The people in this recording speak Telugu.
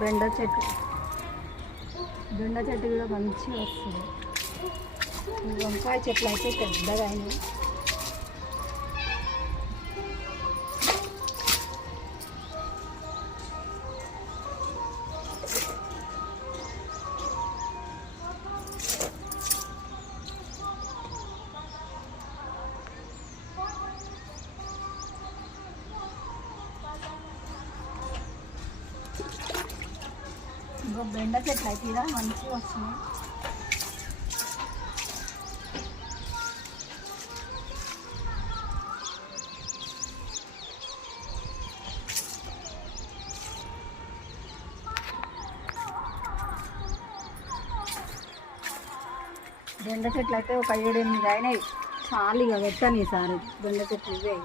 బెండ చెట్టు కూడా మంచిగా వస్తుంది. వంకాయ చెట్లు అయితే పెద్దగా అయినాయి. ఇంకో బెండ చెట్లు అయితే ఇలా మంచిగా వస్తున్నాయి. బెండ చెట్లు అయితే ఒక 7-8 అయినాయి. చాలు ఇక పెట్టాను ఈసారి బెండ చెట్లు ఇవే.